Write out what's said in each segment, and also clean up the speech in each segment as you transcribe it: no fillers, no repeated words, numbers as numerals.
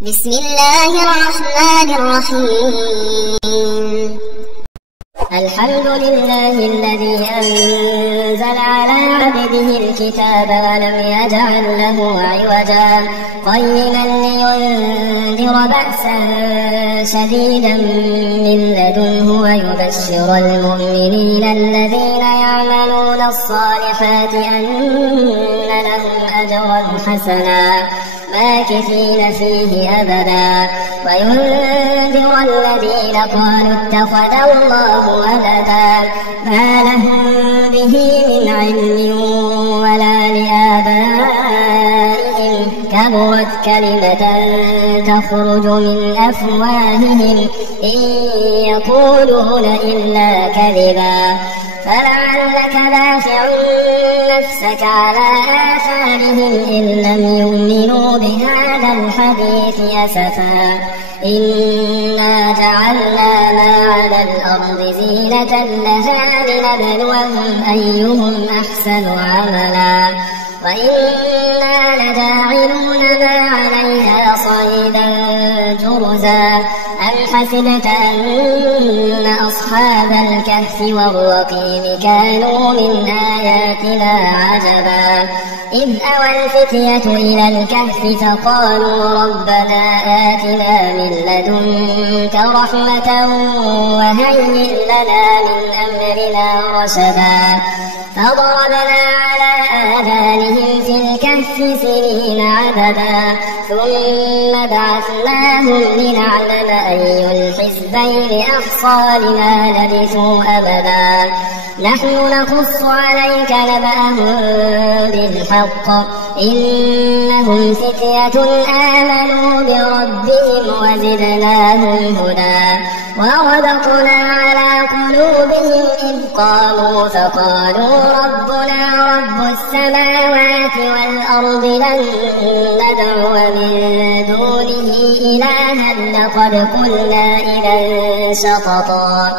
بسم الله الرحمن الرحيم. الحمد لله الذي أنزل على عبده الكتاب ولم يجعل له عوجا قيما لينذر بأسا شديدا من لدنه ويبشر المؤمنين الذين يعملون الصالحات أن لهم أجرا حسنا ماكثين فيه أبدا وينذر الذين قالوا اتخذ الله ولدا ما لهم به من علم ولا لآبائهم كبرت كلمة تخرج من أفواههم إن يقولون إلا كذبا فلعلك باخع نفسك على آثارهم إن لم يؤمنوا بهذا الحديث أسفا إنا جعلنا ما على الأرض زينة لها لنبلوهم أيهم أحسن عملا وإنا لجاعلون ما عليها صعيدا جرزا أم حسبت أن أصحاب الكهف والرقيم كانوا من آياتنا عجبا إذ أوى الفتية إلى الكهف فقالوا ربنا آتنا من لدنك رحمة وهيئ لنا من أمرنا رشدا فضربنا على آذانهم في الكهف سنين عددا ثم بعثناهم لنعلم أي الحزبين أحصى لما لبثوا أبدا نحن نقص عليك نبأهم بالحق إنهم فتية آمنوا بربهم وزدناهم هدى وربطنا على قلوبهم إذ قاموا فقالوا ربنا رب السماوات والأرض لن ندعو من دونه إلها لقد قلنا إذا شططا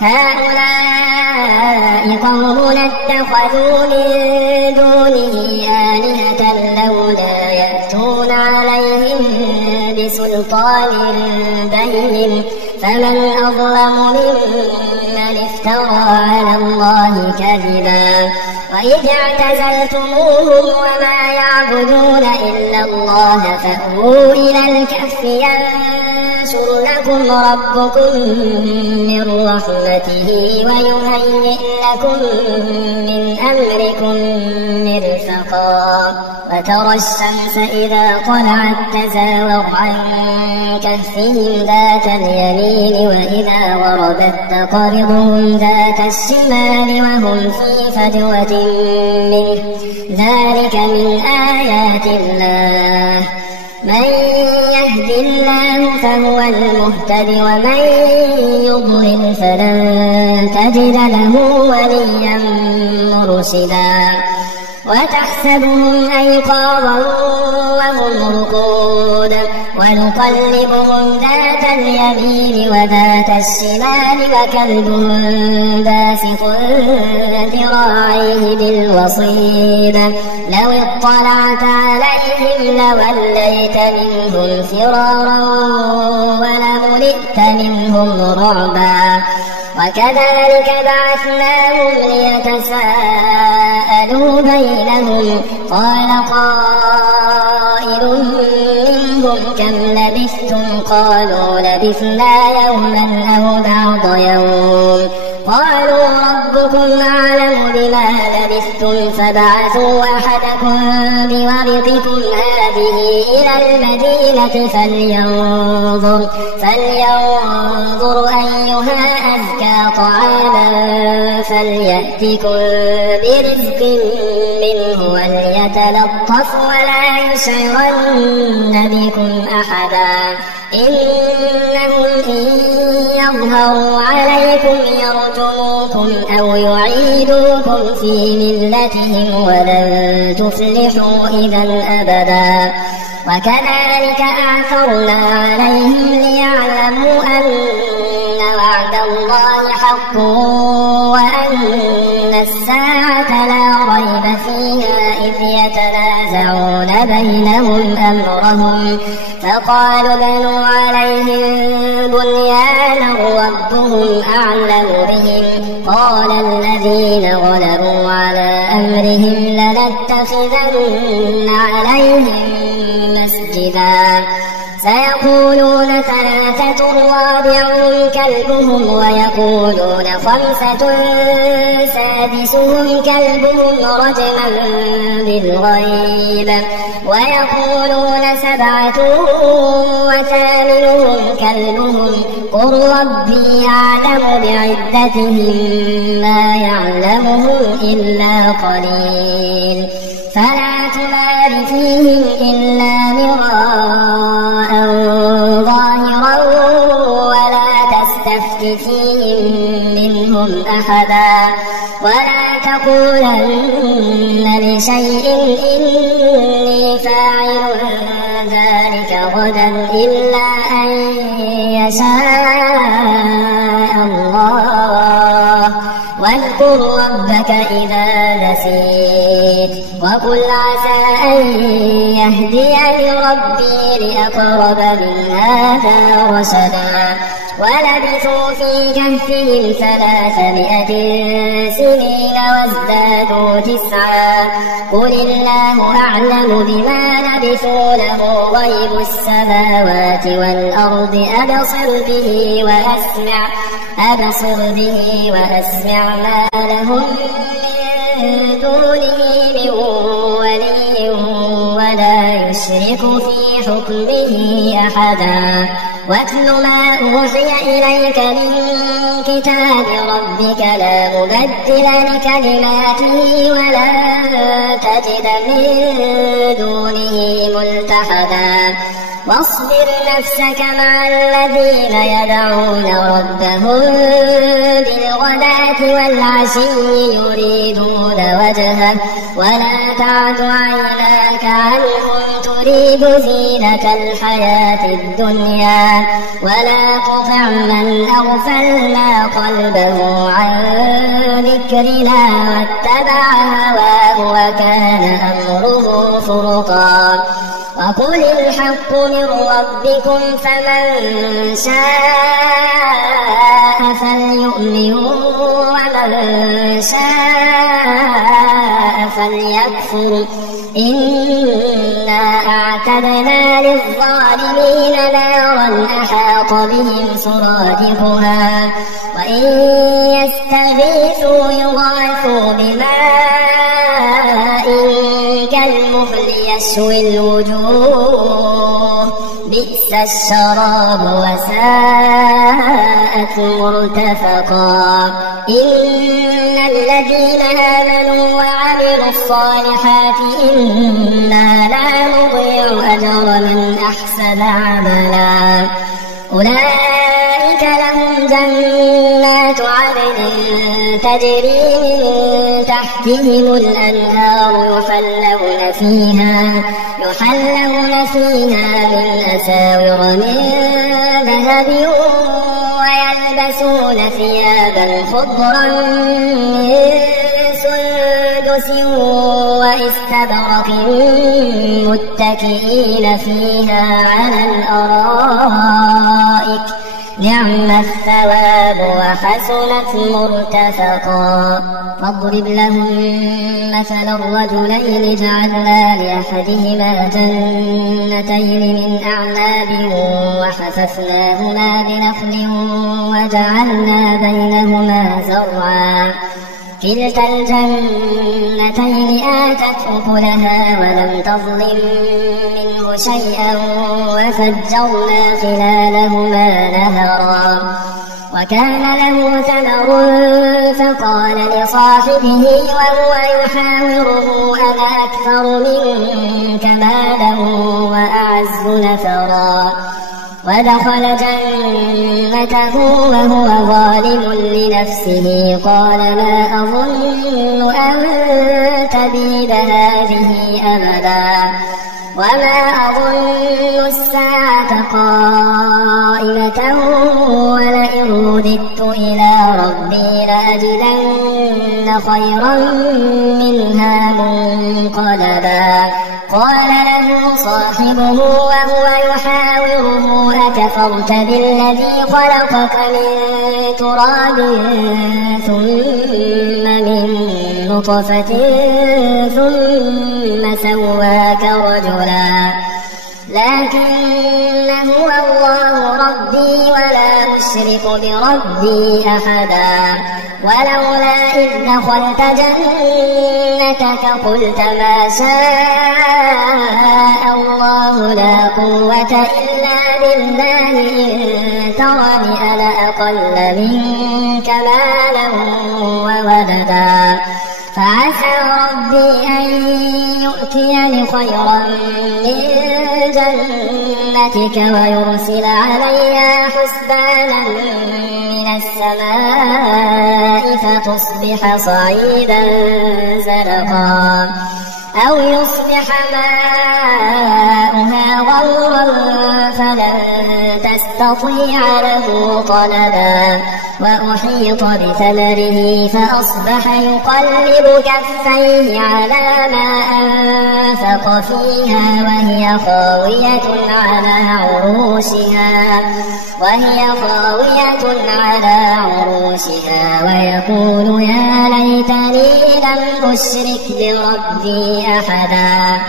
هؤلاء قومنا اتخذوا من دونه آلهة لولا يأتون عليهم بسلطان بين فمن أظلم ممن افترى على الله كذبا وإذ اعتزلتموهم وما يعبدون إلا الله فأووا إلى الكهف ينشر لكم ربكم من رحمته ويهيئ لكم من أمركم مرفقا وترى الشمس إذا طلعت تزاور عن كهفهم ذات اليمين وإذا غربت تقرضهم ذات الشمال وهم في فجوة منه ذلك من آيات الله من يهد الله فهو المهتد ومن يضلل فلن تجد له وليا مرشدا وتحسبهم أيقاظا وهم رقود ونقلبهم ذات اليمين وذات الشمال وكلبهم باسط ذراعيه بالوصيد لو اطلعت عليهم لوليت منهم فرارا ولملئت منهم رعبا وكذلك بعثناهم ليتساءلوا بينهم قال قائل منهم كم لبثتم قالوا لبثنا يوما أو بعض يوم قالوا ربكم أعلم بما لبثتم فابعثوا أحدكم بورقكم هذه إلى المدينة فلينظر أيها أزكى طعاما فليأتكم برزق منه وليتلطف ولا يشعرن بكم أحدا إنهم إن يظهروا عليكم يرجموكم أو يعيدوكم في ملتهم ولن تفلحوا إذا أبدا وكذلك أعثرنا عليهم ليعلموا أن وعد الله حق وأن الساعة لا ريب فيها إذ يتنازعون بينهم أمرهم فقالوا بنوا عليهم بنيانا ربهم أعلم بهم قال الذين غلبوا على أمرهم لنتخذن عليهم مسجدا سيقولون ثلاثة رابعهم كلبهم ويقولون خمسة سادسهم كلبهم رجما بالغيب ويقولون سبعة وثامنهم كلبهم قل ربي أعلم بعدتهم ما يعلمهم إلا قليل فلا تمار فيهم إلا مراء ظاهرا ولا تستفت فيهم منهم أحدا ولا تقولن لشيء إني فاعل ذلك غدا إلا أن يشاء الله واذكر ربك إذا نسيت وقل عسى أن يهديني ربي لأقرب من هذا رشدا ولبثوا في كهفهم 300 سنين وازدادوا 9 قل الله أعلم بما لبثوا له غيب السماوات والأرض أبصر به وأسمع ما لهم من دونه من ولي ولا يشرك في حكمه أحدا واتل ما أوحي إليك من كتاب ربك لا مبدل لكلماته ولا تجد من دونه ملتحدا واصبر نفسك مع الذين يدعون ربهم بالغداة والعشي يريدون وجهه ولا تعد عيناك عنهم تريد زينة الحياة الدنيا ولا تطع من أغفلنا قلبه عن ذكرنا واتبع هواه وكان أمره فرطا وقل الحق من ربكم فمن شاء فليؤمن ومن شاء فليكفر إنا أعتدنا للظالمين نارا أحاط بهم سرادقها وإن يستغيثوا يغاثوا بماء كالمهل يشوي الوجوه بئس الشراب وساءت مرتفقا إن الذين آمنوا وعملوا الصالحات إنا لا نضيع أجر من أحسن عملا أولئك لهم جنات عدن تجري من تحتهم الأنهار يحلون فيها من أساور من ذهب ويلبسون ثيابا خضرا من سندس واستبرق متكئين فيها على الأرائك نعم الثواب وحسنت مرتفقا فاضرب لهم مثل الرجلين جعلنا لأحدهما جنتين من أعناب وحففناهما بنخل وجعلنا بينهما زرعا كلتا الجنتين آتت أكلها ولم تظلم منه شيئا وفجرنا خلالهما نهرا وكان له ثمر فقال لصاحبه وهو يحاوره أنا أكثر منك مالا وأعز نفرا ودخل جنته وهو ظالم لنفسه قال ما أظن أن تبيد هذه أبدا وما أظن الساعة قائمة ولئن رددت إلى ربي لأجدن خيرا منها منقلبا قال له صاحبه وهو يحاوره وكفرت بالذي خلقك من تراب ثم من نطفة ثم سواك رجلا لكن هو الله ربي ولا أشرك بربي أحدا ولولا إذ دخلت جنتك قلت ما شاء الله لا قوة إلا بالله إن ترني أنا أقل منك مالا وولدا فعسى ربي أن يؤتيني خيرا من جنتك ويرسل عليها حسبانا من السماء فتصبح صعيدا زلقا أو يصبح ماؤها غورا فلن تستطيع له طلبا وأحيط بثمره فأصبح يقلب كفيه على ما أنفق فيها وهي خاوية على عروشها ويقول يا ليتني لم أشرك بربي أحدا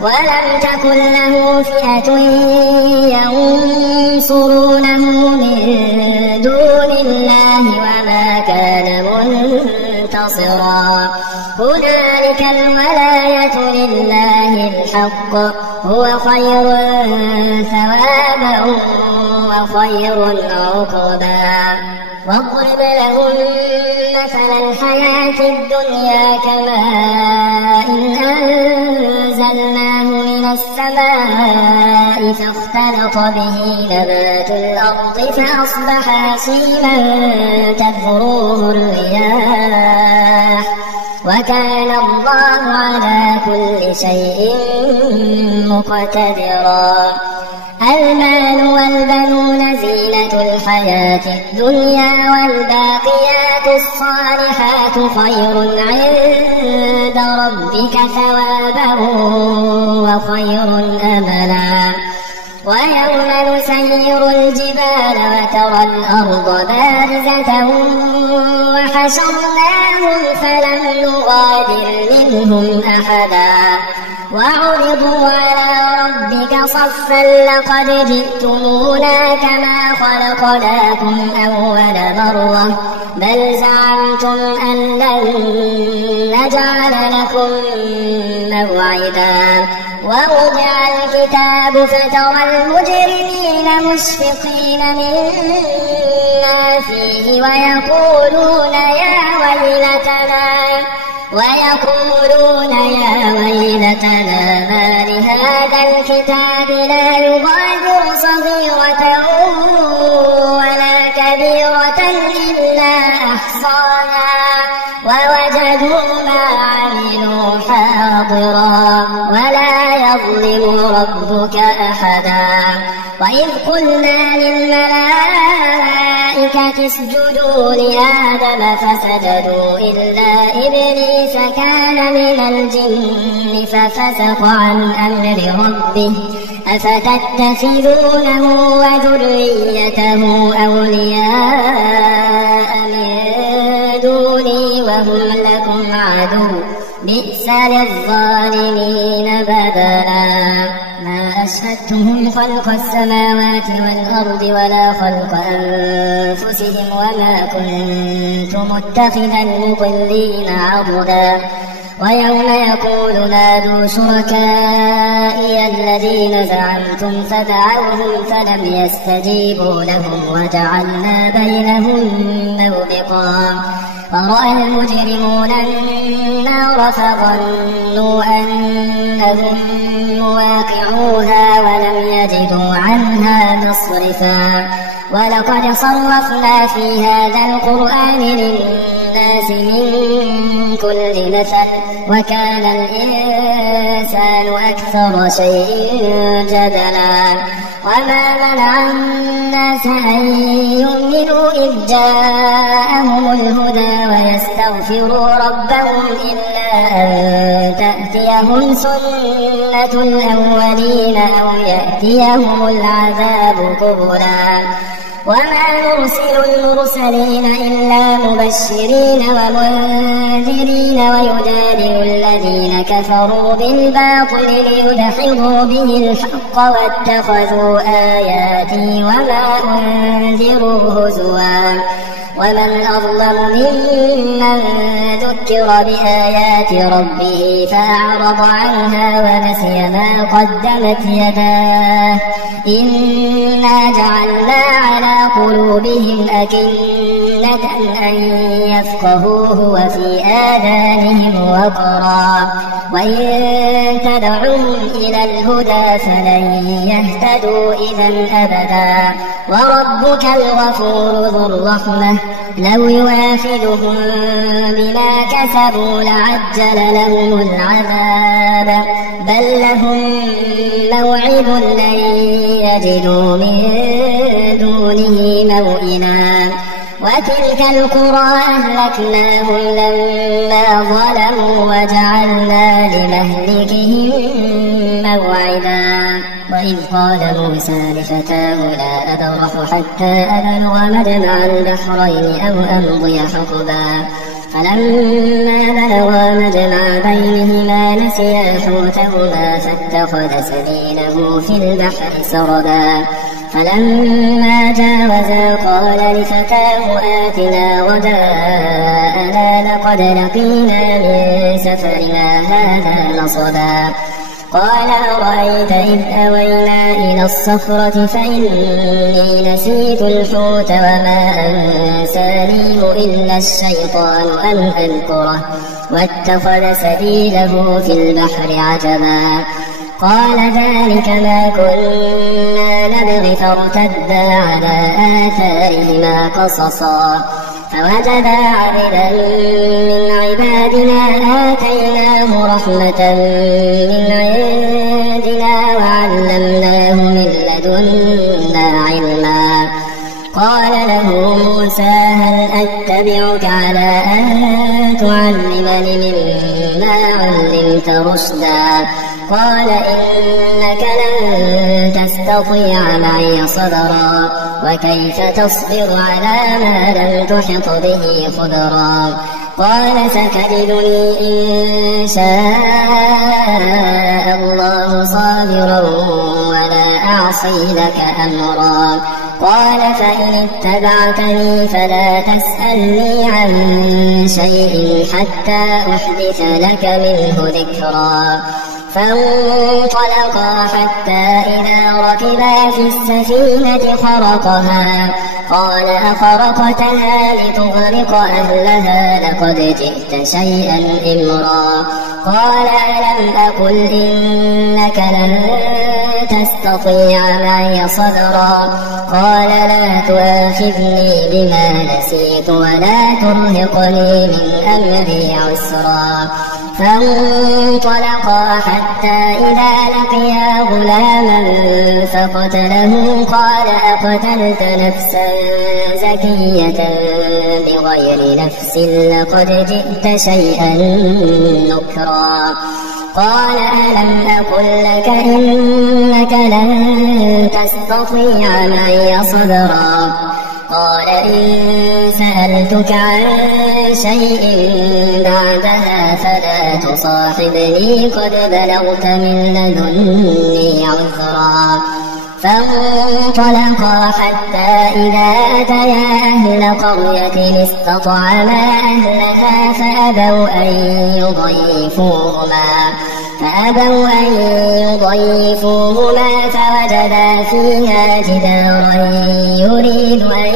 ولم تكن له فئة ينصرونه من دون الله وما كان منتصرا هنالك الولاية لله الحق هو خير ثوابا وخير عقبا واضرب لهم مثل الحياة الدنيا كماء أنزلناه من السماء فاختلط به نبات الأرض فأصبح هشيما تذروه الرياح وكان الله على كل شيء مقتدرا المال والبنون زينة الحياة الدنيا والباقيات الصالحات خير عند ربك ثوابا وخير أملا ويوم نسير الجبال وترى الأرض بارزة وحشرناهم فلم نغادر منهم أحدا وعرضوا على ربك صفا لقد جئتمونا كما خلقناكم أول مرة بل زعمتم أن لن نجعل لكم موعدا ووضع الكتاب فترى المجرمين مشفقين مما فيه ويقولون يا ويلتنا ما لهذا الكتاب لا يغادر صغيرة ولا كبيرة إلا أحصاها ووجدوا ما عملوا حاضرا ولا يظلم ربك أحدا وإذ قلنا للملائكة اسجدوا لآدم فسجدوا إلا إبليس كان من الجن ففسق عن أمر ربه أفتتخذونه وذريته أولياء من دوني وهم لكم عدو بئس للظالمين بدلا ما أشهدتهم خلق السماوات والأرض ولا خلق أنفسهم وما كنت متخذ المضلين عضدا ويوم يقول نادوا شركائي الذين زعمتم فدعوهم فلم يستجيبوا لهم وجعلنا بينهم موبقا فرأى المجرمون النار فظنوا أنهم مواقعوها ولم يجدوا عنها مصرفا ولقد صرفنا في هذا القرآن للناس من كل مثل وكان الإنسان أكثر شيء جدلا وما منع الناس أن يؤمنوا إذ جاءهم الهدى ويستغفروا ربهم إلا أن تأتيهم تأتيهم سنة الأولين أو يأتيهم العذاب قبلا وما نرسل المرسلين إلا مبشرين ومنذرين ويجادل الذين كفروا بالباطل ليدحضوا به الحق واتخذوا آياتي وما أنذروا هزوا ومن أظلم ممن ذكر بآيات ربه فأعرض عنها ونسي ما قدمت يداه إنا جعلنا على قلوبهم أكنة أن يفقهوه وفي آذانهم وقرا وإن تدعوهم إلى الهدى فلن يهتدوا إذا أبدا وربك الغفور ذو الرحمة لو يواخذهم بما كسبوا لعجل لهم العذاب بل لهم موعد لن يجدوا من دونه موئلا وتلك القرى أهلكناهم لما ظلموا وجعلنا لمهلكهم موعدا وإذ قال موسى لفتاه لا أبرح حتى أبلغ مجمع البحرين أو أمضي حقبا فلما بلغا مجمع بينهما نسيا حوتهما فاتخذ سبيله في البحر سربا فلما جاوزا قال لفتاه آتنا غداءنا لقد لقينا من سفرنا هذا نصبا قال أرأيت إذ أوينا إلى الصخرة فإني نسيت الحوت وما أنسانيه إلا الشيطان أن أذكره واتخذ سبيله في البحر عجبا قال ذلك ما كنا نبغي فارتدا على آثارهما قصصا فوجدا عبدا من عبادنا آتيناه رحمة من عندنا وعلمناه من لدنا علما قال له موسى هل أتبعك على أن تعلمني مما علمت رشدا قال إنك لن تستطيع معي صبرا وكيف تصبر على ما لم تحط به خبرا قال ستجدني إن شاء الله صابرا ولا أعصي لك أمرا قال فإن اتبعتني فلا تسألني عن شيء حتى أحدث لك منه ذكرا فانطلقا حتى إذا ركبا في السفينة خرقها قال أخرقتها لتغرق أهلها لقد جئت شيئا إمرا قال ألم أقل إنك لن تستطيع معي صبرا قال لا تؤاخذني بما نسيت ولا ترهقني من أمري عسرا فانطلقا حتى إذا لقيا غلاما فقتله قال أقتلت نفسا زكية بغير نفس لقد جئت شيئا نكرا قال ألم أقل لك إنك لن تستطيع معي صبرا قال إن سألتك عن شيء بعدها فلا تصاحبني قد بلغت من لدني عذرا فانطلقا حتى إذا أتيا أهل قرية استطعما أهلها فأبوا أن يضيفوهما فوجدا فيها جدارا يريد أن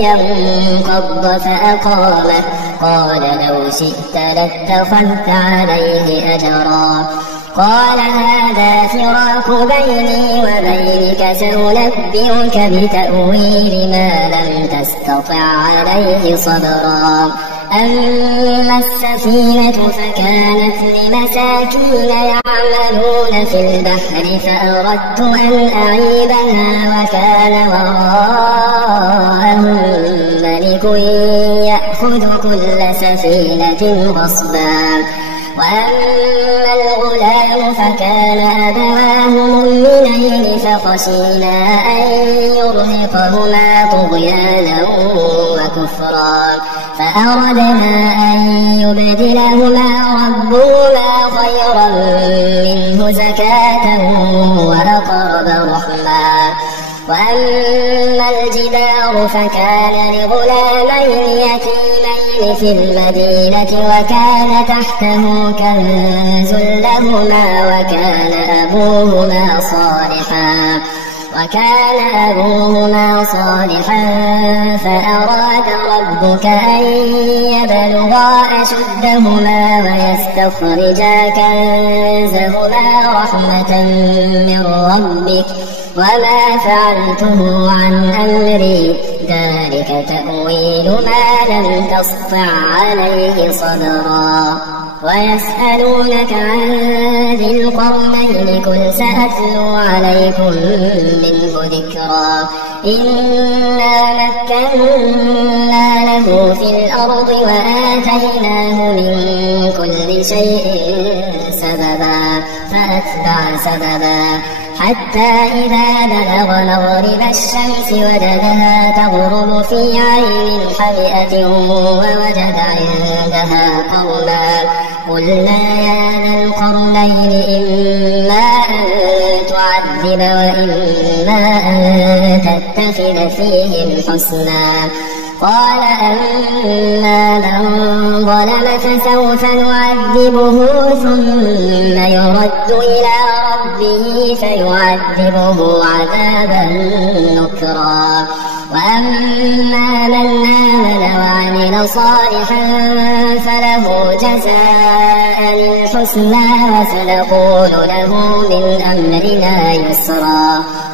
ينقض فأقامه قال لو شئت لاتخذت عليه أجرا قال هذا فراق بيني وبينك سأنبئك بتأويل ما لم تستطع عليه صبرا أما السفينة فكانت لمساكين يعملون في البحر فأردت أن أعيبها وكان وراءهم ملك يأخذ كل سفينة غصبا وأما الغلام فكان أبواه مؤمنين فخشينا أن يرهقهما طغيانا وكفرا فأردنا أن يبدلهما ربهما خيرا منه زكاة وأقرب رحما. وأما الجدار فكان لغلامين يتيمين في المدينة وكان تحته كنز لهما وكان أبوهما صالحا فأراد ربك أن يبلغا أشدهما ويستخرجا كنزهما رحمة من ربك وما فعلته عن أمري ذلك تأويل ما لم تسطع عليه صبرا. ويسألونك عن ذي القرنين قل سأتلو عليكم منه ذكرا. إنا مكنا له في الأرض وآتيناه من كل شيء سببا فأتبع سببا حتى إذا بلغ مغرب الشمس وجدها تغرب في عين حمئة ووجد عندها قوما قلنا يا ذا القرنين إما أن تعذب وإما أن تتخذ فيهم حسنا. قال أما من ظلم فسوف نعذبه ثم يرد إلى ربه فيعذبه عذابا نكرا. وأما من آمن وعمل صالحا فله جزاء الحسنى وسنقول له من أمرنا يسرا.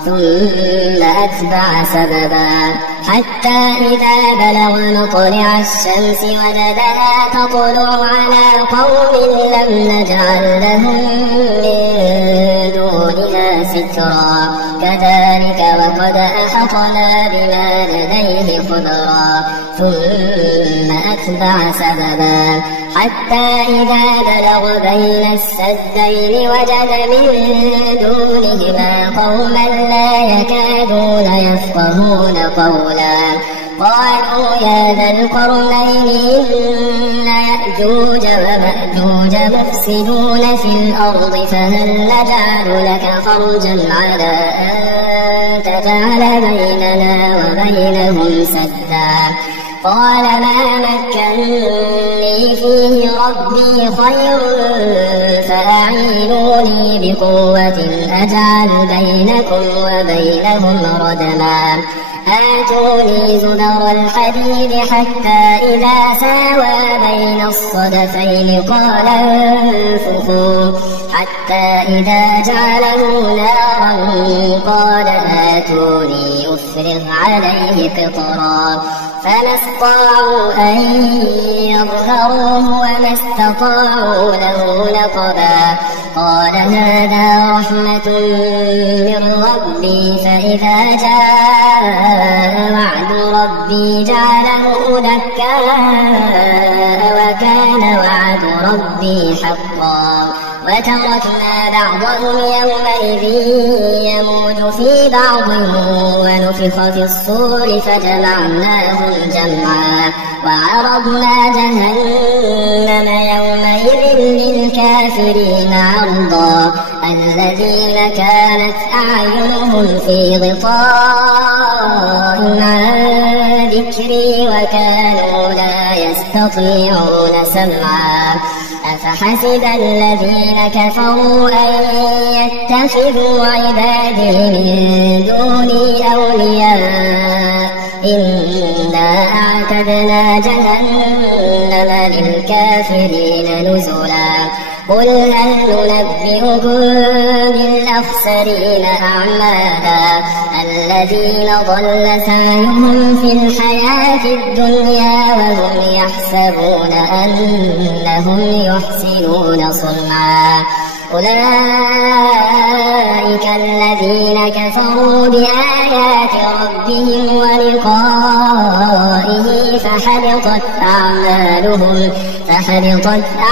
ثم أتبع سببا حتى إذا بلغ مطلع الشمس وجدها تطلع على قوم لم نجعل لهم من دونها سترا. كذلك وقد أحطنا بما لديه خبرا. ثم أتبع سببا حتى إذا بلغ بين السدين وجد من دونهما قوما لا يكادون يفقهون قولا. قالوا يا ذا القرنين إن يأجوج ومأجوج مفسدون في الأرض فهل نجعل لك خرجا على أن تجعل بيننا وبينهم سدا. قال ما مكنني فيه ربي خير فأعينوني بقوة أجعل بينكم وبينهم ردما. آتوني زبر الحديد حتى إذا ساوى بين الصدفين قال انفخوا حتى إذا جعله نارا قال آتوني أفرغ عليه قطرا. فما استطاعوا أن يظهروه وما استطاعوا له نقبا. قال هذا رحمة من ربي فإذا جاء وعد ربي جعله دكا وكان وعد ربي حقا. وتركنا بعضهم يومئذ يموج في بعض ونفخ في الصور فجمعناهم جمعا. وعرضنا جهنم يومئذ للكافرين عرضا. الذين كانت أعينهم في غطاء عن ذكري وكانوا لا يستطيعون سمعا. أفحسب الذين كفروا أن يتخذوا عبادي من دوني أولياء إنا أعتدنا جهنم للكافرين نزلا. قل هل ننبئكم بالأخسرين أعمالا الذين ضل سعيهم في الحياة الدنيا وهم يحسبون أنهم يحسنون صنعا. أولئك الذين كفروا بآيات ربهم ولقائه فحبطت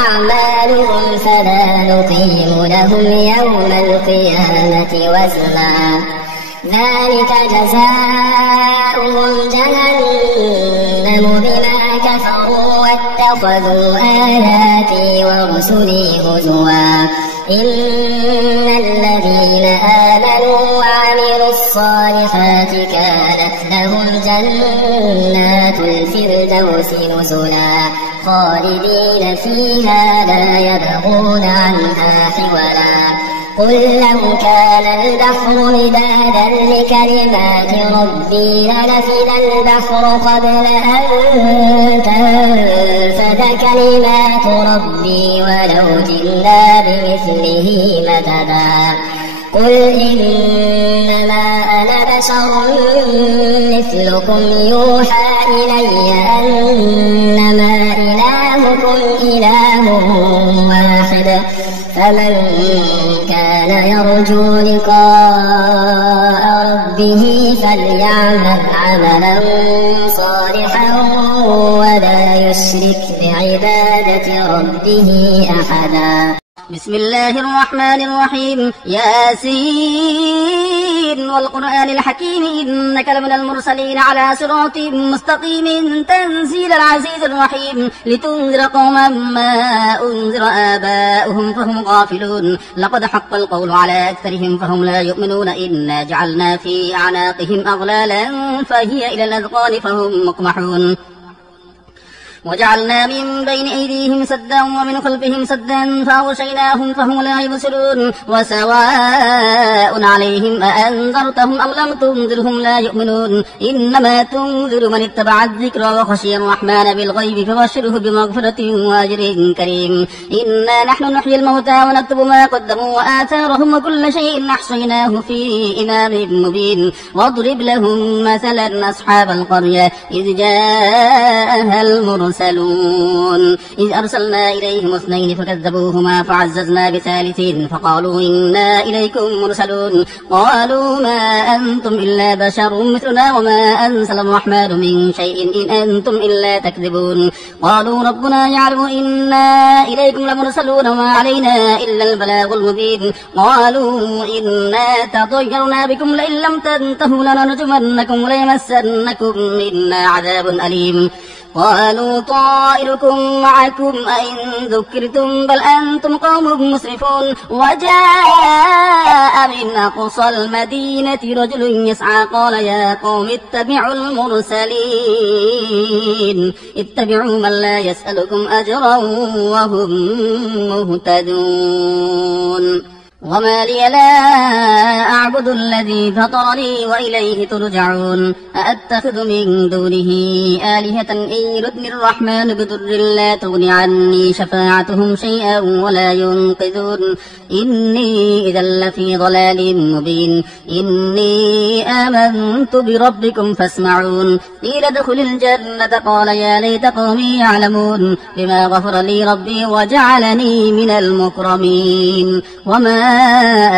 أعمالهم فلا نقيم لهم يوم القيامة وزنا ذلك جزاؤهم جهنم بما كفروا واتخذوا آياتي ورسلي هزوا إن الذين آمنوا وعملوا الصالحات كانت لهم جنات الفردوس نزلا خالدين فيها لا يبغون عنها حولا قل لو كان البحر مدادا لكلمات ربي لنفد البحر قبل أن تنفد كلمات ربي ولو جئنا بمثله مددا قل إنما أنا بشر مثلكم يوحى إلي أنما إلهكم إله واحد فمن كان يرجو لقاء ربه فليعمل عملا صالحا ولا يشرك بعبادة ربه أحدا. بسم الله الرحمن الرحيم. ياسين والقرآن الحكيم إنك لمن المرسلين على صراط مستقيم تنزيل العزيز الرحيم لتنذر قوما ما أنذر آباؤهم فهم غافلون لقد حق القول على أكثرهم فهم لا يؤمنون إنا جعلنا في أعناقهم أغلالا فهي إلى الأذقان فهم مقمحون وجعلنا من بين أيديهم سدا ومن خلفهم سدا فأغشيناهم فهم لا يبصرون وسواء عليهم أأنذرتهم أم لم تنذرهم لا يؤمنون إنما تنذر من اتبع الذكر وخشي الرحمن بالغيب فبشره بمغفرة وأجر كريم. إنا نحن نحيي الموتى ونكتب ما قدموا وآثارهم وكل شيء أحصيناه في إمام مبين واضرب لهم مثلا أصحاب القرية إذ جاءها المرسلون إذ أرسلنا إليهم 2 فكذبوهما فعززنا بثالث فقالوا إنا إليكم مرسلون قالوا ما أنتم إلا بشر مثلنا وما أنزل الرحمن من شيء إن أنتم إلا تكذبون قالوا ربنا يعلم إنا إليكم لمرسلون وما علينا إلا البلاغ المبين قالوا إنا تطيرنا بكم لئن لم تنتهوا لنرجمنكم وليمسنكم منا عذاب أليم قالوا طائركم معكم أئن ذكرتم بل أنتم قوم مسرفون وجاء من أقصى المدينة رجل يسعى قال يا قوم اتبعوا المرسلين اتبعوا من لا يسألكم أجرا وهم مهتدون وما لي لا أعبد الذي فطرني وإليه ترجعون أأتخذ من دونه آلهة إن يردني الرحمن بضر لا تغن عني شفاعتهم شيئا ولا ينقذون إني إذا لفي ضلال مبين إني آمنت بربكم فاسمعون قيل ادخل الجنة قال يا ليت قومي يعلمون بما غفر لي ربي وجعلني من المكرمين وما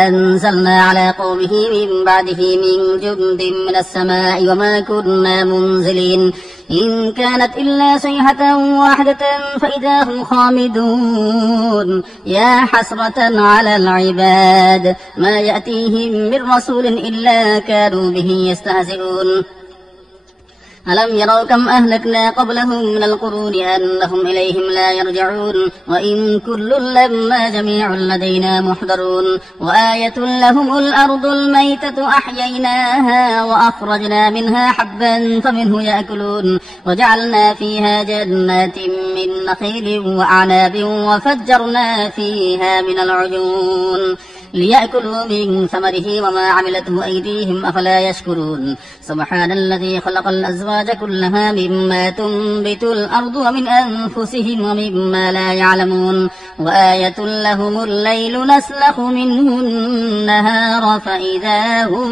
أنزلنا على قومه من بعده من جند من السماء وما كنا منزلين إن كانت إلا صيحة واحدة فإذا هم خامدون يا حسرة على العباد ما يأتيهم من رسول إلا كانوا به يستهزئون ألم يروا كم أهلكنا قبلهم من القرون أنهم إليهم لا يرجعون وإن كل لما جميع لدينا محضرون وآية لهم الأرض الميتة أحييناها وأخرجنا منها حبا فمنه يأكلون وجعلنا فيها جنات من نخيل وأعناب وفجرنا فيها من العيون ليأكلوا من ثمره وما عملته أيديهم أفلا يشكرون سبحان الذي خلق الأزواج كلها مما تنبت الأرض ومن أنفسهم ومما لا يعلمون وآية لهم الليل نسلخ منه النهار فإذا هم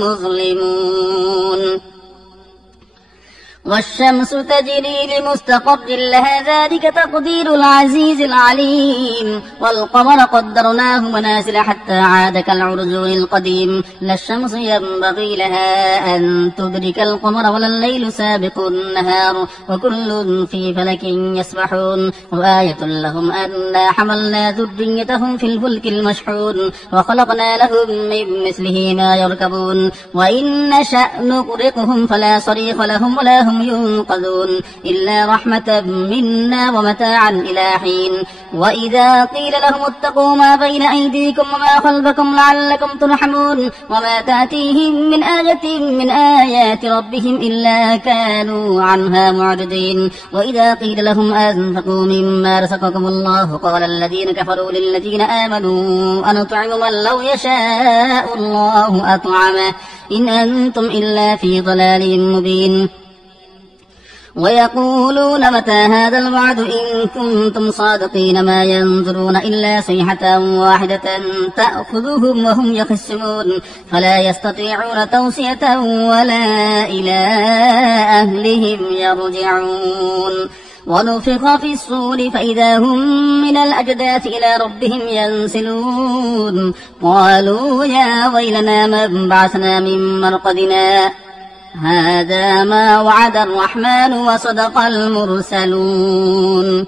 مظلمون والشمس تجري لمستقر لها ذلك تقدير العزيز العليم والقمر قدرناه منازل حتى عاد كالعرجون القديم لا الشمس ينبغي لها أن تدرك القمر ولا الليل سابق النهار وكل في فلك يسبحون وآية لهم أنا حملنا ذريتهم في الفلك المشحون وخلقنا لهم من مثله ما يركبون وإن نشأ نغرقهم فلا صريخ لهم ولا هم ينقذون إلا رحمة منا ومتاعا إلى حين وإذا قيل لهم اتقوا ما بين أيديكم وما خلفكم لعلكم ترحمون وما تأتيهم من آية من آيات ربهم إلا كانوا عنها معرضين وإذا قيل لهم أنفقوا مما رزقكم الله قال الذين كفروا للذين آمنوا أنطعم من لو يشاء الله أطعمه إن أنتم إلا في ضلال مبين ويقولون متى هذا الوعد إن كنتم صادقين ما ينظرون إلا صيحة واحدة تأخذهم وهم يخصمون فلا يستطيعون توصية ولا إلى أهلهم يرجعون ونفخ في الصور فإذا هم من الأجداث إلى ربهم ينسلون قالوا يا ويلنا من بعثنا من مرقدنا هذا ما وعد الرحمن وصدق المرسلون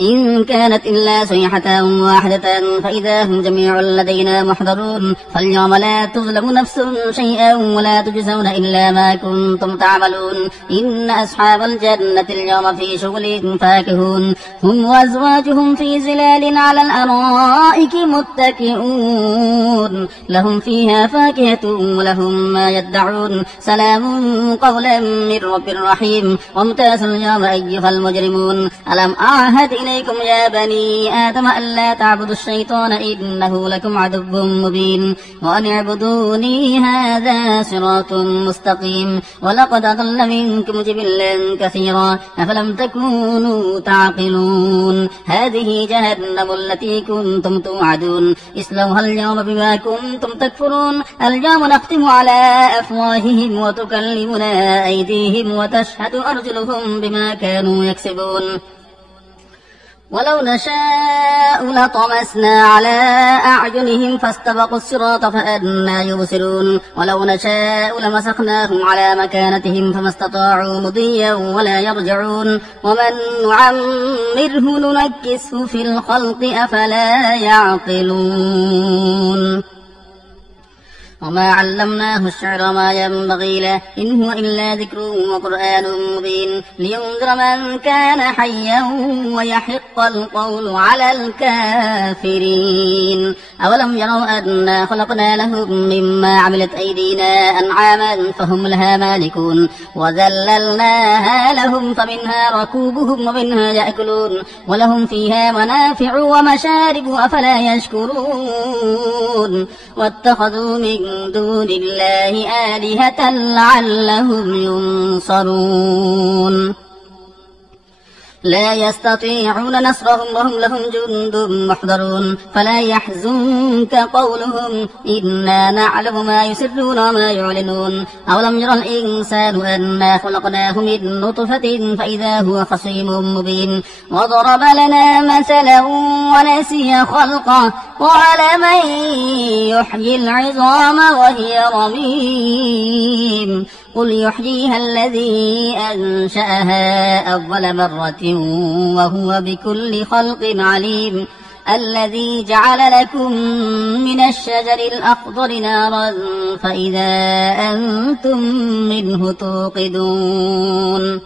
إن كانت إلا صيحة واحدة فإذا هم جميع لدينا محضرون فاليوم لا تظلم نفس شيئا ولا تجزون إلا ما كنتم تعملون إن أصحاب الجنة اليوم في شغل فاكهون هم وأزواجهم في ظلال على الأرائك متكئون لهم فيها فاكهة ولهم ما يدعون سلام قولا من رب رحيم وامتازوا اليوم أيها المجرمون ألم أعهد إليكم يا بني آدم ألا تعبدوا الشيطان إنه لكم عدو مبين وأن اعبدوني هذا صراط مستقيم ولقد أضل منكم جبلا كثيرا أفلم تكونوا تعقلون هذه جهنم التي كنتم توعدون اصلوها اليوم بما كنتم تكفرون اليوم نختم على أفواههم وتكلمنا أيديهم وتشهد أرجلهم بما كانوا يكسبون ولو نشاء لطمسنا على أعينهم فاستبقوا الصراط فأنى يبصرون ولو نشاء لمسخناهم على مكانتهم فما استطاعوا مضيا ولا يرجعون ومن نعمره ننكسه في الخلق أفلا يعقلون وما علمناه الشعر ما ينبغي له إن هو إلا ذكر وقرآن مبين لينذر من كان حيا ويحق القول على الكافرين أولم يروا أنا خلقنا لهم مما عملت أيدينا أنعاما فهم لها مالكون وذللناها لهم فمنها ركوبهم ومنها يأكلون ولهم فيها منافع ومشارب أفلا يشكرون واتخذوا من دون الله آلهة لعلهم ينصرون لا يستطيعون نصرهم وهم لهم جند محضرون فلا يحزنك قولهم إنا نعلم ما يسرون وما يعلنون أولم يرى الإنسان أنا خلقناه من نطفة فإذا هو خصيم مبين وضرب لنا مثلا ونسي خلقه قال من يحيي العظام وهي رميم قل يحييها الذي أنشأها أول مرة وهو بكل خلق عليم الذي جعل لكم من الشجر الأخضر نارا فإذا أنتم منه توقدون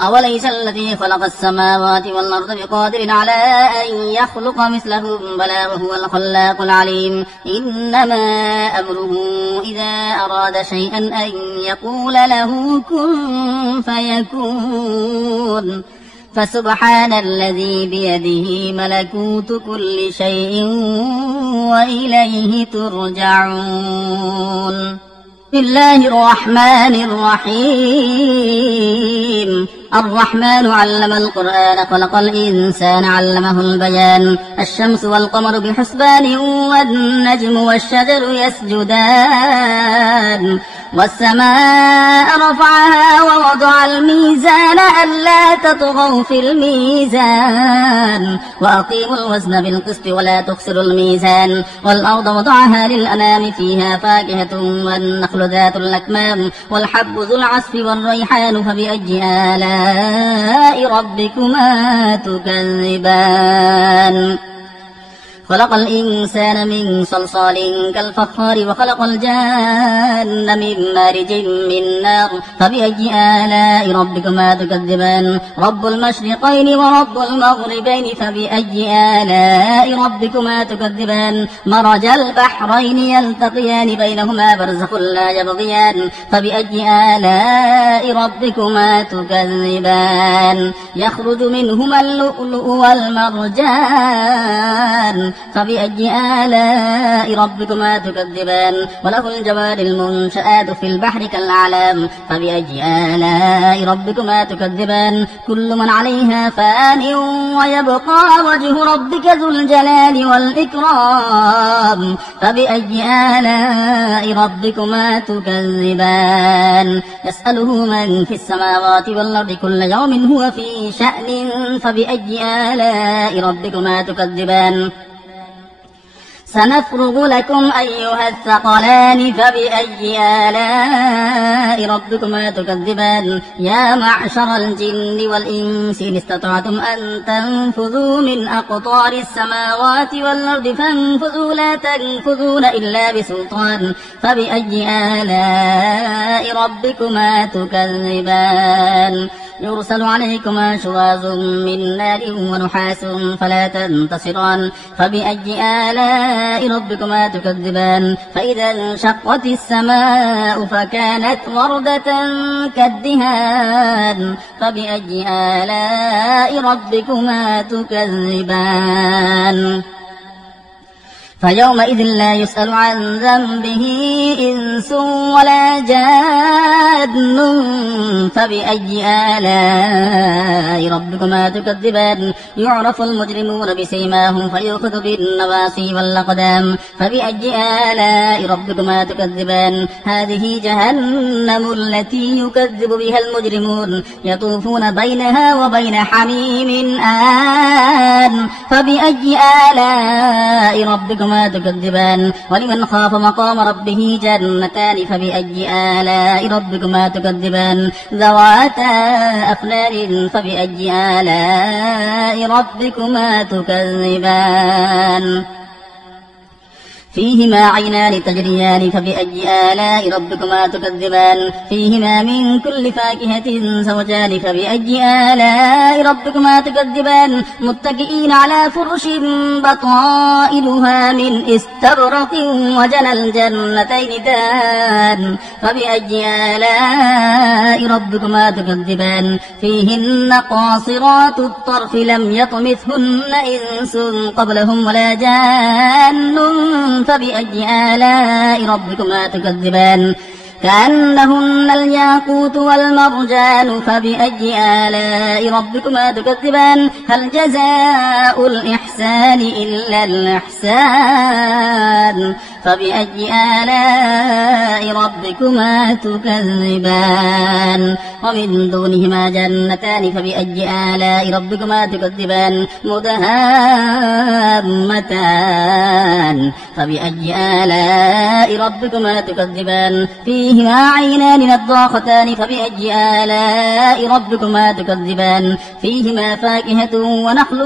أوليس الذي خلق السماوات والأرض بقادر على أن يخلق مثلهم بلى وهو الخلاق العليم إنما أمره إذا أراد شيئا أن يقول له كن فيكون فسبحان الذي بيده ملكوت كل شيء وإليه ترجعون بسم الله الرحمن الرحيم الرحمن علم القرآن خلق الإنسان علمه البيان الشمس والقمر بحسبان والنجم والشجر يسجدان والسماء رفعها ووضع الميزان ألا تطغوا في الميزان وأقيموا الوزن بالقسط ولا تخسروا الميزان والأرض وضعها للأنام فيها فاكهة والنخل ذات الأكمام والحب ذو العصف والريحان فبأي آلاء ربكما تكذبان خلق الإنسان من صلصال كالفخار وخلق الجان من مارج من نار فبأي آلاء ربكما تكذبان رب المشرقين ورب المغربين فبأي آلاء ربكما تكذبان مرج البحرين يلتقيان بينهما برزخ لا يبغيان فبأي آلاء ربكما تكذبان يخرج منهما اللؤلؤ والمرجان فبأي آلاء ربكما تكذبان وله الجوار المنشآت في البحر كالأعلام فبأي آلاء ربكما تكذبان كل من عليها فان ويبقى وجه ربك ذو الجلال والإكرام فبأي آلاء ربكما تكذبان يسأله من في السماوات والأرض كل يوم هو في شأن فبأي آلاء ربكما تكذبان سنفرغ لكم أيها الثقلان فبأي آلاء ربكما تكذبان يا معشر الجن والإنس إن استطعتم أن تنفذوا من أقطار السماوات والأرض فانفذوا لا تنفذون إلا بسلطان فبأي آلاء ربكما تكذبان يرسل عليكما شواظ من نار ونحاس فلا تنتصران فبأي آلاء ربكما تكذبان فإذا انشقت السماء فكانت وردة كالدهان فبأي آلاء ربكما تكذبان فيومئذ لا يسأل عن ذنبه إنس ولا جان فبأي آلاء ربكما تكذبان يعرف المجرمون بسيماهم فيؤخذ بالنواصي والأقدام فبأي آلاء ربكما تكذبان هذه جهنم التي يكذب بها المجرمون يطوفون بينها وبين حميم آن فبأي آلاء ربكما تكذبان ولمن خاف مقام ربه جنتان فبأي آلاء ربكما تكذبان ذواتا أفنان فبأي آلاء ربكما تكذبان فيهما عينان تجريان فبأي آلاء ربكما تكذبان فيهما من كل فاكهة زوجان فبأي آلاء ربكما تكذبان متكئين على فرش بطائلها من استبرق وجنى الجنتين دان فبأي آلاء ربكما تكذبان فيهن قاصرات الطرف لم يطمثهن إنس قبلهم ولا جان فبأي آلاء ربكما تكذبان كأنهن الياقوت والمرجان فبأي آلاء ربكما تكذبان هل جزاء الإحسان إلا الإحسان فبأي آلاء ربكما تكذبان ومن دونهما جنتان فبأي آلاء ربكما تكذبان مدهامتان فبأي آلاء ربكما تكذبان فيهما عينان نضاختان فبأي آلاء ربكما تكذبان فيهما فاكهة ونخل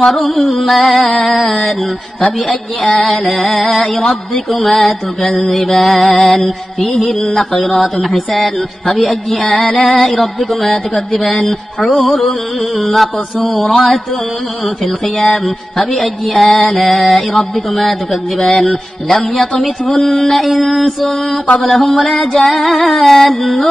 ورمان فبأي آلاء ربكما تكذبان فيهن خيرات حسان فبأي آلاء ربكما تكذبان حور مقصورات في الخيام فبأي آلاء ربكما تكذبان لم يطمثهن إنس قبلهم ولا جان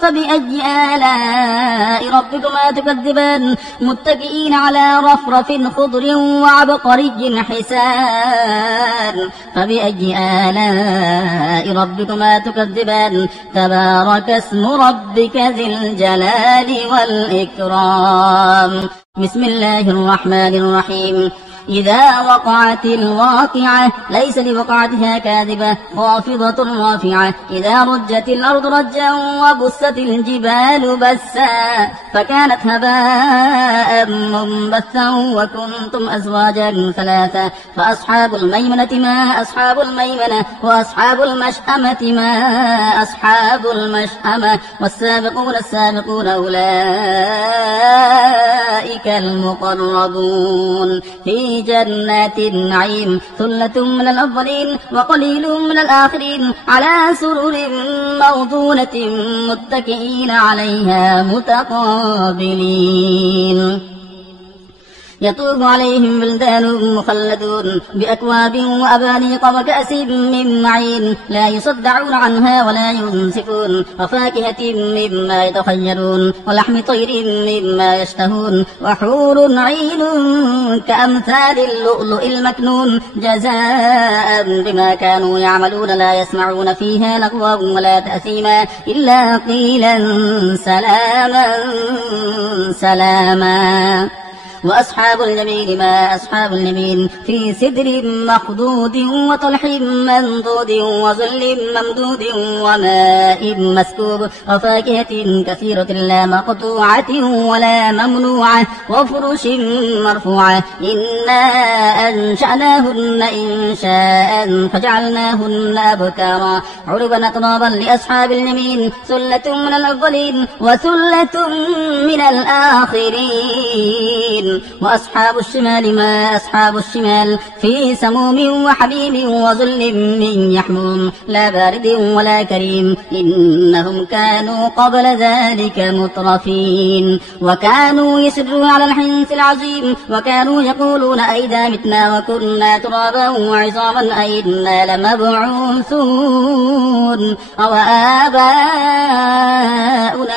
فبأي آلاء ربكما تكذبان متكئين على رفرف خضر وعبقري حسان فبأي آلاء ربكما تكذبان تبارك اسم ربك ذي الجلال والإكرام. بسم الله الرحمن الرحيم. إذا وقعت الواقعة ليس لوقعتها كاذبة خافضة رافعة. إذا رجت الأرض رجا وبست الجبال بسا فكانت هباء منبثا وكنتم أزواجا ثلاثة فأصحاب الميمنة ما أصحاب الميمنة وأصحاب المشأمة ما أصحاب المشأمة والسابقون السابقون أولئك المقربون في جنات النعيم ثلة من الأولين وقليل من الآخرين على سرر موضونة متكئين عليها متقابلين يطوف عليهم بلدان مخلدون بأكواب وأبانيق وكأس من معين لا يصدعون عنها ولا ينزفون وفاكهة مما يتخيرون ولحم طير مما يشتهون وحور عين كأمثال اللؤلؤ المكنون جزاء بما كانوا يعملون لا يسمعون فيها لغوا ولا تأثيما إلا قيلا سلاما سلاما. وأصحاب اليمين ما أصحاب اليمين في سدر مخضود وطلح منضود وظل ممدود وماء مسكوب وفاكهة كثيرة لا مقطوعة ولا ممنوعة وفرش مرفوعة إنا أنشأناهن إنشاء فجعلناهن أبكارا عربا أترابا لأصحاب اليمين ثلة من الأولين وثلة من الآخرين. وأصحاب الشمال ما أصحاب الشمال في سموم وحميم وظل من يحموم لا بارد ولا كريم إنهم كانوا قبل ذلك مترفين وكانوا يسرون على الحنث العظيم وكانوا يقولون أئذا متنا وكنا ترابا وعظاما أئنا لمبعوثون أو آباؤنا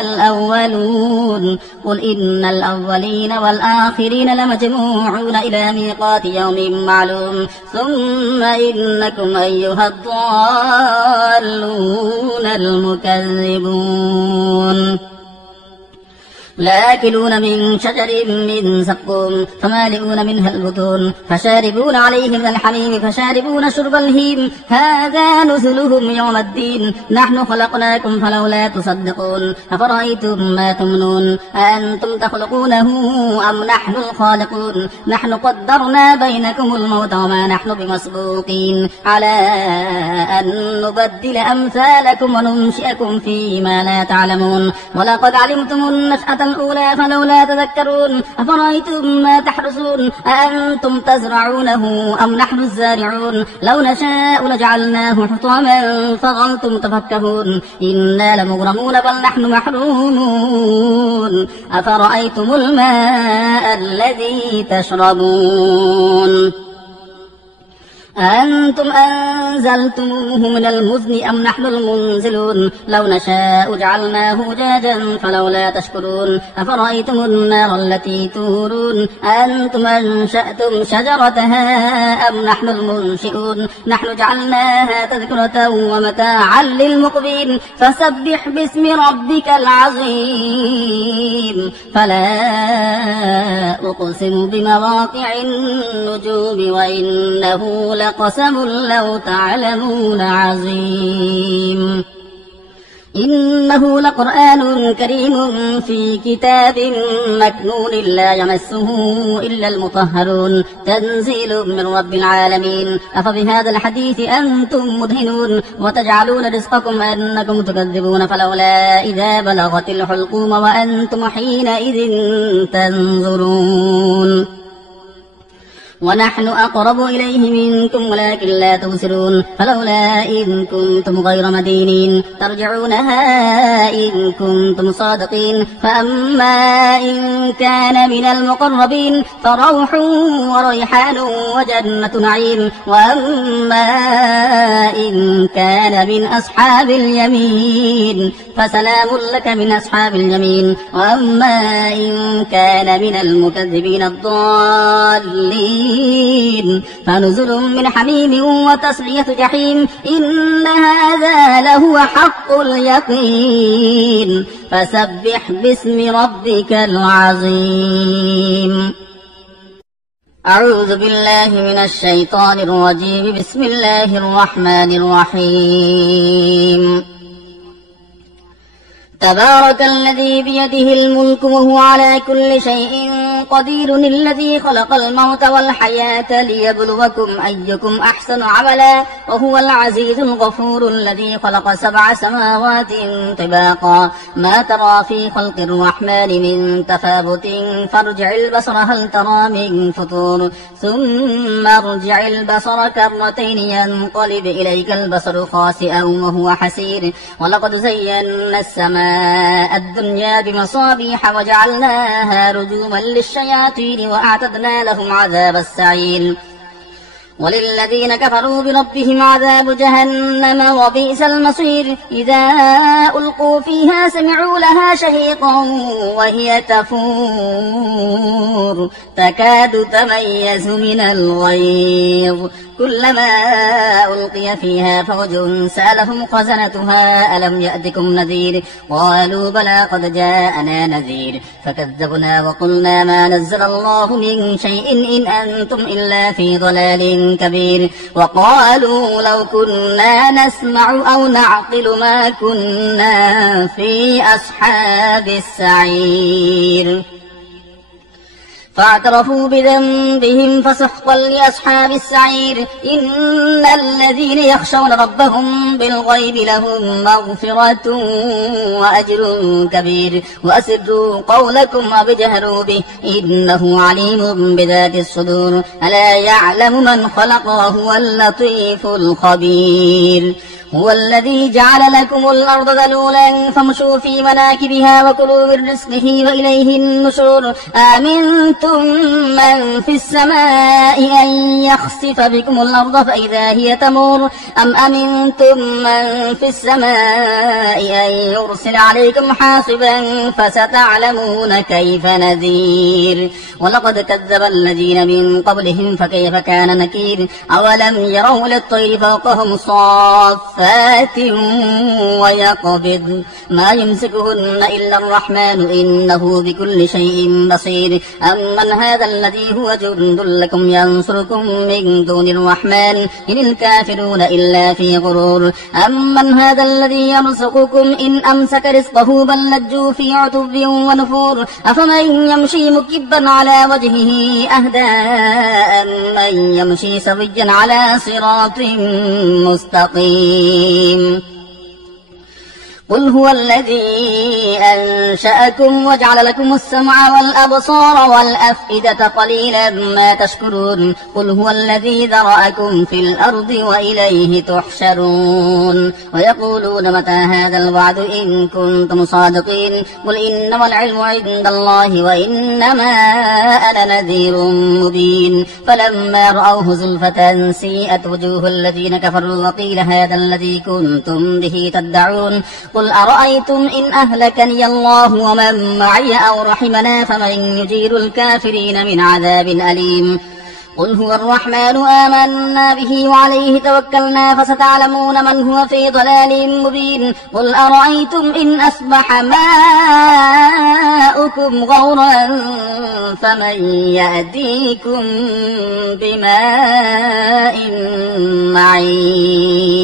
الأولون قل إن الأولين والآخرين لمجموعون إلى ميقات يوم معلوم ثم إنكم أيها الضالون المكذبون لآكلون من شجر من زقوم فمالئون منها البطون فشاربون عليه من الحميم فشاربون شرب الهيم هذا نزلهم يوم الدين نحن خلقناكم فلولا تصدقون أفرأيتم ما تمنون أأنتم تخلقونه أم نحن الخالقون نحن قدرنا بينكم الموت وما نحن بمسبوقين على أن نبدل أمثالكم وننشئكم فيما لا تعلمون ولقد علمتم النشأة الأولى فلولا تذكرون أفرأيتم ما تحرسون أأنتم تزرعونه أم نحن الزارعون لو نشاء لجعلناه حطاما فظلتم تفكهون إنا لمغرمون بل نحن محرومون أفرأيتم الماء الذي تشربون أأنتم أنزلتموه من المزن أم نحن المنزلون لو نشاء جعلناه جاجا فلولا تشكرون أفرأيتم النار التي تورون أأنتم أنشأتم شجرتها أم نحن المنشئون نحن جعلناها تذكرة ومتاعا للمقبين فسبح باسم ربك العظيم فلا أقسم بمواقع النجوم وإنه لقسم لو تعلمون عظيم إنه لقرآن كريم في كتاب مكنون لا يمسه إلا المطهرون تنزيل من رب العالمين أفبهذا الحديث أنتم مدهنون وتجعلون رزقكم أنكم تكذبون فلولا إذا بلغت الحلقوم وأنتم حينئذ تنظرون ونحن أقرب إليه منكم ولكن لا تبصرون فلولا إن كنتم غير مدينين ترجعونها إن كنتم صادقين فأما إن كان من المقربين فروح وريحان وجنة نعيم وأما إن كان من أصحاب اليمين فسلام لك من أصحاب اليمين وأما إن كان من المكذبين الضالين العالمين فنزل من حميم وتصلية جحيم إن هذا لهو حق اليقين فسبح باسم ربك العظيم. أعوذ بالله من الشيطان الرجيم. بسم الله الرحمن الرحيم. تبارك الذي بيده الملك وهو على كل شيء قدير الذي خلق الموت والحياة ليبلوكم أيكم أحسن عملا وهو العزيز الغفور الذي خلق 7 سماوات طباقا ما ترى في خلق الرحمن من تفاوت فارجع البصر هل ترى من فطور ثم ارجع البصر كرتين ينقلب إليك البصر خاسئا وهو حسير ولقد زينا السماء الدنيا بمصابيح وجعلناها رجوما للشياطين وأعتدنا لهم عذاب السعير وللذين كفروا بربهم عذاب جهنم وبئس المصير إذا ألقوا فيها سمعوا لها شهيقا وهي تفور تكاد تميز من الغيظ كلما ألقي فيها فوج سألهم خزنتها ألم يأتكم نذير قالوا بلى قد جاءنا نذير فكذبنا وقلنا ما نزل الله من شيء إن أنتم إلا في ضلال كبير وقالوا لو كنا نسمع أو نعقل ما كنا في أصحاب السعير فاعترفوا بذنبهم فسحقا لأصحاب السعير إن الذين يخشون ربهم بالغيب لهم مغفرة وأجر كبير وأسروا قولكم أو اجهروا به إنه عليم بذات الصدور ألا يعلم من خلق وهو اللطيف الخبير هو الذي جعل لكم الأرض ذلولا فامشوا في مناكبها وكلوا من رزقه وإليه النشور أأمنتم من في السماء أن يخسف بكم الأرض فإذا هي تمور أم أمنتم من في السماء أن يرسل عليكم حاصبا فستعلمون كيف نذير ولقد كذب الذين من قبلهم فكيف كان نكير أولم يروا للطير فوقهم صافات ويقبض ما يمسكهن إلا الرحمن إنه بكل شيء بصير أمن هذا الذي هو جند لكم ينصركم من دون الرحمن إن الكافرون إلا في غرور أمن هذا الذي يرزقكم إن أمسك رزقه بل لجوا في عتب ونفور أفمن يمشي مكبا على وجهه أهدى أمن يمشي سويا على صراط مستقيم قل هو الذي أنشأكم وجعل لكم السمع والأبصار والأفئدة قليلا ما تشكرون قل هو الذي ذرأكم في الأرض وإليه تحشرون ويقولون متى هذا الوعد إن كنتم صادقين قل إنما العلم عند الله وإنما أنا نذير مبين فلما رأوه زلفة سيئت وجوه الذين كفروا وقيل هذا الذي كنتم به تدعون قل أرأيتم إن أهلكني الله ومن معي أو رحمنا فمن يجير الكافرين من عذاب أليم قل هو الرحمن آمنا به وعليه توكلنا فستعلمون من هو في ضلال مبين قل أرأيتم إن أصبح ماؤكم غورا فمن يأتيكم بماء معين